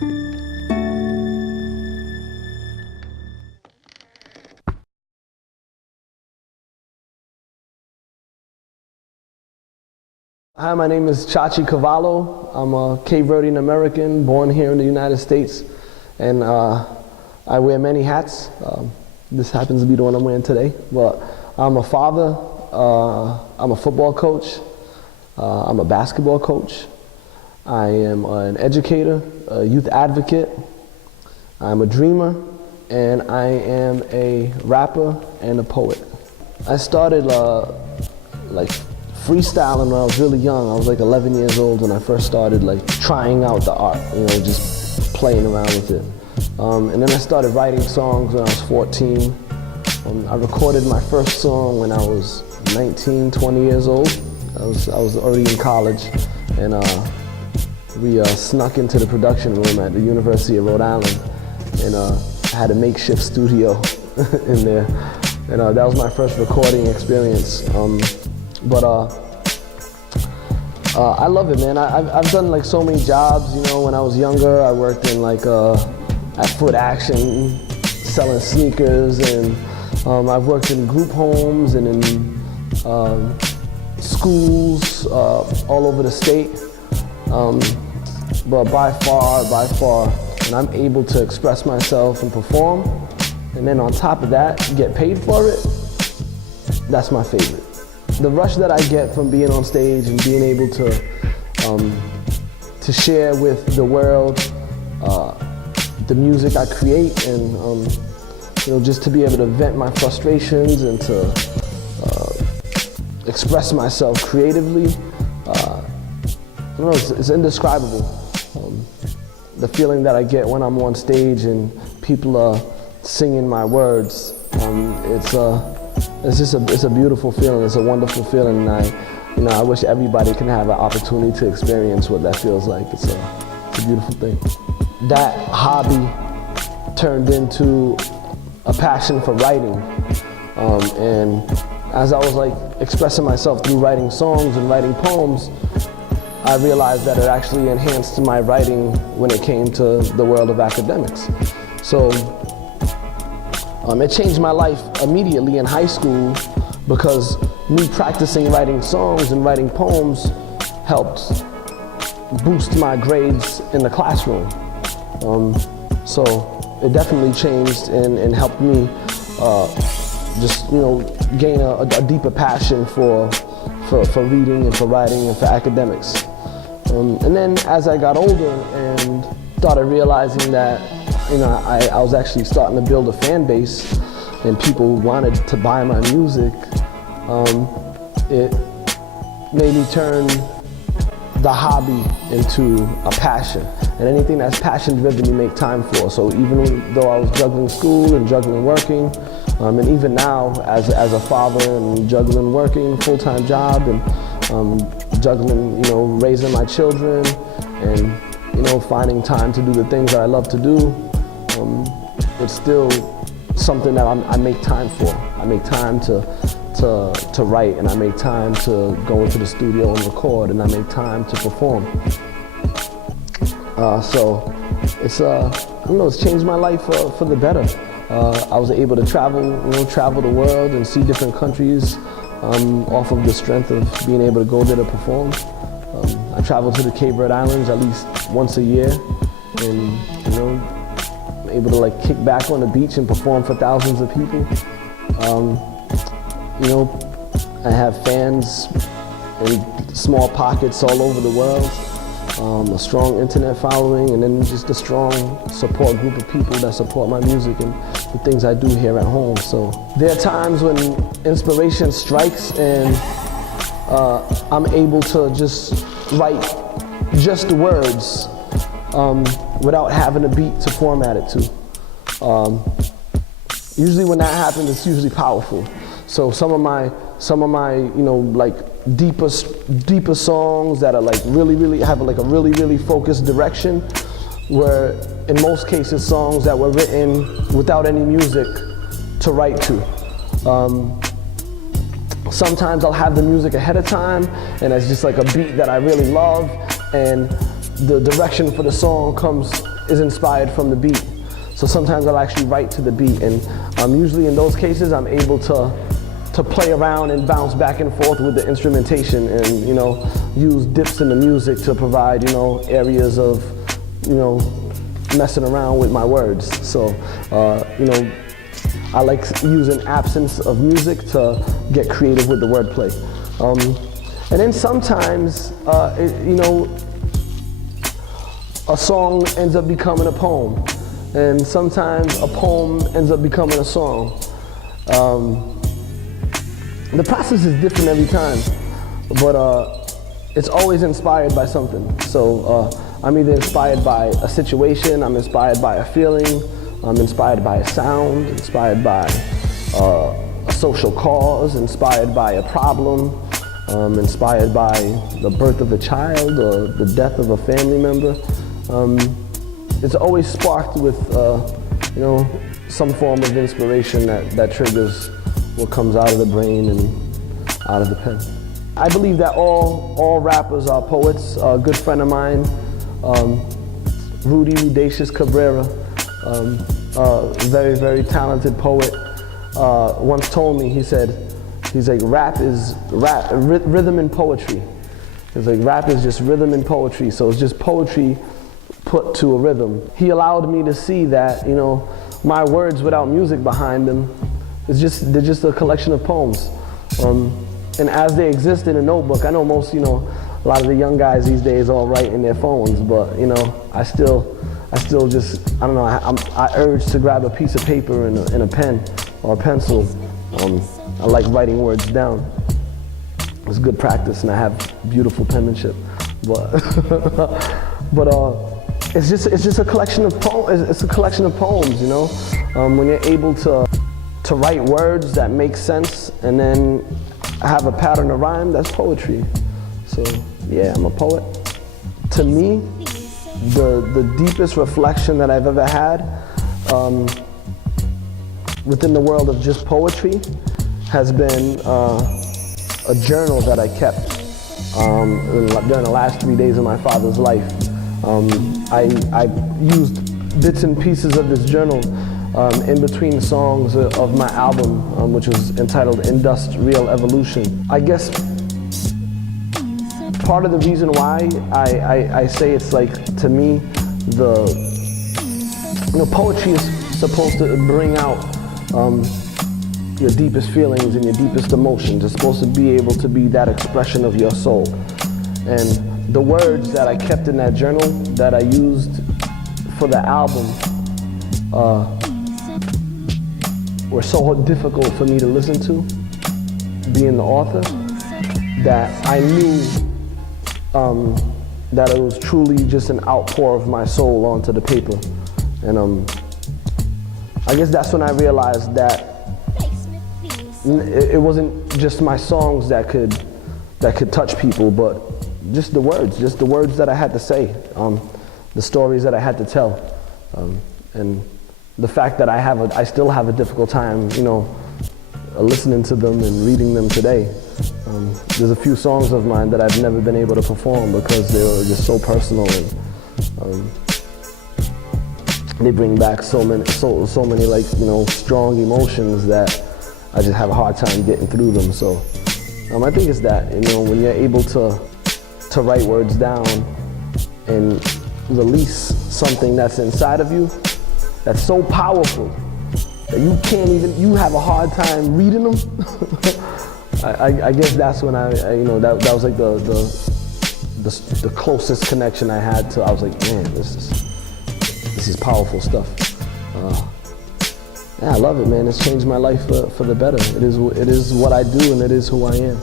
Hi, my name is Chachi Cavallo. I'm a Cape Verdean American born here in the United States, and I wear many hats. This happens to be the one I'm wearing today, but I'm a father, I'm a football coach, I'm a basketball coach, I am an educator, a youth advocate, I'm a dreamer, and I am a rapper and a poet. I started like freestyling when I was really young. I was like 11 years old when I first started like trying out the art, you know, just playing around with it. And then I started writing songs when I was 14. I recorded my first song when I was 19, 20 years old. I was already in college, and we snuck into the production room at the University of Rhode Island, and had a makeshift studio in there. And that was my first recording experience. But I love it, man. I've done like so many jobs, you know. When I was younger, I worked in like at Foot Action, selling sneakers, and I've worked in group homes and in schools all over the state. But by far, when I'm able to express myself and perform, and then on top of that, get paid for it, that's my favorite. The rush that I get from being on stage and being able to share with the world the music I create, and you know, just to be able to vent my frustrations and to express myself creatively, I don't know, it's indescribable. The feeling that I get when I'm on stage and people are singing my words, it's a beautiful feeling. It's a wonderful feeling, and I wish everybody can have an opportunity to experience what that feels like. It's a beautiful thing. That hobby turned into a passion for writing, and as I was like expressing myself through writing songs and writing poems, I realized that it actually enhanced my writing when it came to the world of academics. So it changed my life immediately in high school, because me practicing writing songs and writing poems helped boost my grades in the classroom. So it definitely changed and helped me just, you know, gain a deeper passion for reading and for writing and for academics. And then as I got older and started realizing that, you know, I was actually starting to build a fan base and people wanted to buy my music, it made me turn the hobby into a passion. And anything that's passion driven, you make time for. So even though I was juggling school and juggling working, and even now as a father and juggling working a full-time job and juggling, you know, raising my children and, you know, finding time to do the things that I love to do, it's still something that I make time for. I make time to write, and I make time to go into the studio and record, and I make time to perform. So it's I don't know, it's changed my life for the better. I was able to travel the world and see different countries off of the strength of being able to go there to perform. I travel to the Cape Verde Islands at least once a year, and, you know, I'm able to like kick back on the beach and perform for thousands of people. You know, I have fans in small pockets all over the world, a strong internet following, and then just a strong support group of people that support my music and the things I do here at home. So there are times when inspiration strikes and I'm able to just write just the words without having a beat to format it to. Usually when that happens, it's usually powerful. So some of my you know, like deeper songs that are like really have like a really focused direction, were in most cases songs that were written without any music to write to. Sometimes I'll have the music ahead of time and it's just like a beat that I really love, and the direction for the song comes is inspired from the beat. So sometimes I'll actually write to the beat, and usually in those cases I'm able to play around and bounce back and forth with the instrumentation, and use dips in the music to provide areas of messing around with my words. So I like using absence of music to get creative with the wordplay. And then sometimes a song ends up becoming a poem, and sometimes a poem ends up becoming a song. The process is different every time, but it's always inspired by something. So I'm either inspired by a situation, I'm inspired by a feeling, I'm inspired by a sound, inspired by a social cause, inspired by a problem, inspired by the birth of a child or the death of a family member. It's always sparked with some form of inspiration that triggers what comes out of the brain and out of the pen. I believe that all rappers are poets. A good friend of mine, Rudy Rudacious Cabrera, very, very talented poet, once told me, he's like, rap is rhythm and poetry. He's like, rap is just rhythm and poetry, so it's just poetry put to a rhythm. He allowed me to see that, my words without music behind them, they're just a collection of poems. And as they exist in a notebook, I know most, a lot of the young guys these days all write in their phones, but I still just, I don't know, I urge to grab a piece of paper and a pen or a pencil. I like writing words down. It's good practice, and I have beautiful penmanship. But it's just a collection of poems. It's a collection of poems, when you're able to write words that make sense and then have a pattern of rhyme, that's poetry. So yeah, I'm a poet. To me, the deepest reflection that I've ever had within the world of just poetry has been a journal that I kept during the last 3 days of my father's life. I used bits and pieces of this journal in between songs of my album, which was entitled Industrial Evolution. I guess part of the reason why I say it's like, to me, poetry is supposed to bring out your deepest feelings and your deepest emotions. It's supposed to be able to be that expression of your soul. And the words that I kept in that journal that I used for the album were so difficult for me to listen to, being the author, that I knew that it was truly just an outpour of my soul onto the paper. And I guess that's when I realized that it wasn't just my songs that could touch people, but just the words that I had to say, the stories that I had to tell, and the fact that I still have a difficult time, listening to them and reading them today. There's a few songs of mine that I've never been able to perform because they were just so personal, and they bring back so many like strong emotions that I just have a hard time getting through them. So I think it's that, when you're able to write words down and release something that's inside of you, that's so powerful that you have a hard time reading them. I guess that's when that was like the closest connection I had to. I was like, man, this is powerful stuff. Yeah, I love it, man. It's changed my life for the better. It is what I do, and it is who I am.